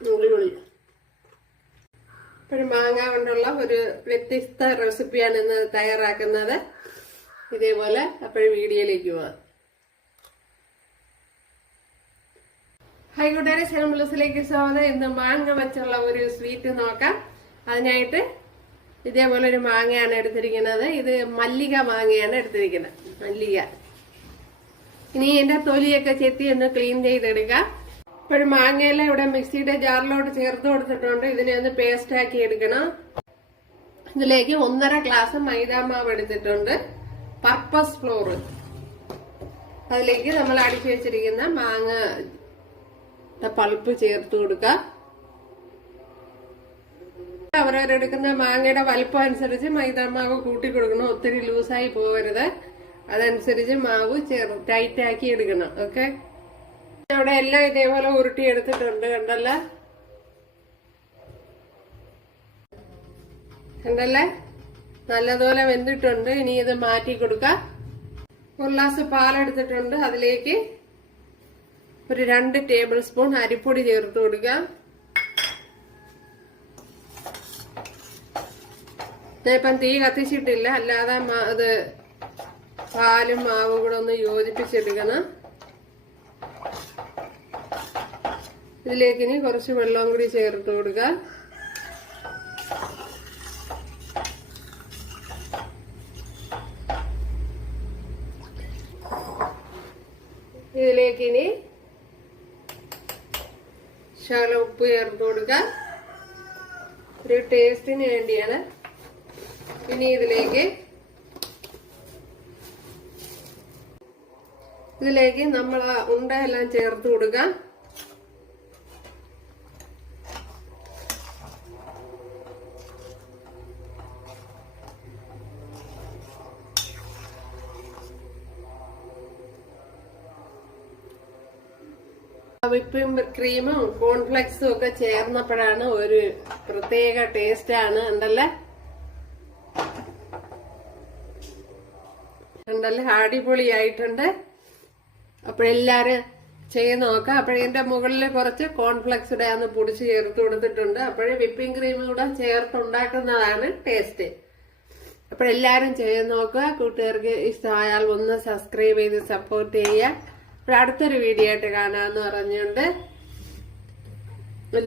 അടിപൊളി. ഒരു മാങ്ങ കൊണ്ടുള്ള ഒരു വ്യത്യസ്ത റെസിപ്പിയാണ് ഇന്ന് തയ്യാറാക്കുന്നത്. ഇതേപോലെ അപ്പോഴും വീഡിയോയിലേക്ക് പോവാം. ഹായ് കൂട്ടുകാരെ, സെനംബ്ലസിലേക്ക് സ്വാഗതം. ഇന്ന് മാങ്ങ വെച്ചുള്ള ഒരു സ്വീറ്റ് നോക്കാം. അതിനായിട്ട് ഇതേപോലെ ഒരു മാങ്ങയാണ് എടുത്തിരിക്കുന്നത്. ഇത് മല്ലിക മാങ്ങയാണ് എടുത്തിരിക്കുന്നത്. മല്ലിക. ഇനി ഇതിന്റെ തൊലിയൊക്കെ ചെത്തി ഒന്ന് ക്ലീൻ ചെയ്തെടുക്കാം. ഇപ്പോഴും മാങ്ങയെല്ലാം ഇവിടെ മിക്സിയുടെ ജാറിലോട്ട് ചേർത്ത് കൊടുത്തിട്ടുണ്ട്. ഇതിനെ ഒന്ന് പേസ്റ്റ് ആക്കി എടുക്കണം. ഇതിലേക്ക് 1.5 ഗ്ലാസ് മൈദാമാവ് എടുത്തിട്ടുണ്ട്. Purpose floor. അതിലേക്ക് നമ്മൾ അടിച്ചു വെച്ചിരിക്കുന്ന മാങ്ങ പൾപ്പ് ചേർത്ത് കൊടുക്കാം. അവരവരെടുക്കുന്ന മാങ്ങയുടെ വലിപ്പം അനുസരിച്ച് മൈദാമാവ് കൂട്ടി കൊടുക്കണം. ഒത്തിരി ലൂസായി പോകരുത്. അതനുസരിച്ച് മാവ് ടൈറ്റ് ആക്കി എടുക്കണം. ഓക്കെ, അവിടെ എല്ലാം ഇതേപോലെ ഉരുട്ടി എടുത്തിട്ടുണ്ട്. കണ്ടല്ലേ, നല്ലതുപോലെ വെന്തിട്ടുണ്ട്. ഇനി ഇത് മാറ്റി കൊടുക്കാം. 1 ഗ്ലാസ് പാലെടുത്തിട്ടുണ്ട്. അതിലേക്ക് ഒരു 2 ടേബിൾ സ്പൂൺ അരിപ്പൊടി ചേർത്ത് കൊടുക്കാം. ഞാനിപ്പം തീ കത്തിച്ചിട്ടില്ല, അല്ലാതെ അത് പാലും മാവും കൂടെ ഒന്ന് യോജിപ്പിച്ചെടുക്കണം. ഇതിലേക്ക് ഇനി കുറച്ച് വെള്ളം കൂടി ചേർത്ത് കൊടുക്കുക. ഇതിലേക്ക് ഇനി ശകലം ഉപ്പ് ചേർത്ത് കൊടുക്കുക, ഒരു ടേസ്റ്റിന് വേണ്ടിയാണ്. ഇനി ഇതിലേക്ക് നമ്മൾ ഉണ്ടയെല്ലാം ചേർത്ത് കൊടുക്കാം. വിപ്പിംഗ് ക്രീമും കോൺഫ്ലെക്സും ഒക്കെ ചേർന്നപ്പോഴാണ് ഒരു പ്രത്യേക ടേസ്റ്റ് ആണ്. ഉണ്ടല്ലേ അടിപൊളിയായിട്ടുണ്ട്. അപ്പോഴെല്ലാരും ചെയ്ത് നോക്കാം. അപ്പോഴതിന്റെ മുകളിൽ കുറച്ച് കോൺഫ്ലെക്സ് ഇടാന്ന് പൊടിച്ച് ചേർത്ത് കൊടുത്തിട്ടുണ്ട്. അപ്പോഴേ വിപ്പിംഗ് ക്രീം കൂടെ ചേർത്തുണ്ടാക്കുന്നതാണ് ടേസ്റ്റ്. അപ്പോഴെല്ലാരും ചെയ്ത് നോക്കുക. കൂട്ടുകാർക്ക് ഇഷ്ടമായാൽ ഒന്ന് സബ്സ്ക്രൈബ് ചെയ്ത് സപ്പോർട്ട് ചെയ്യുക. അടുത്തൊരു വീഡിയോ ആയിട്ട് കാണാമെന്ന് പറഞ്ഞുകൊണ്ട്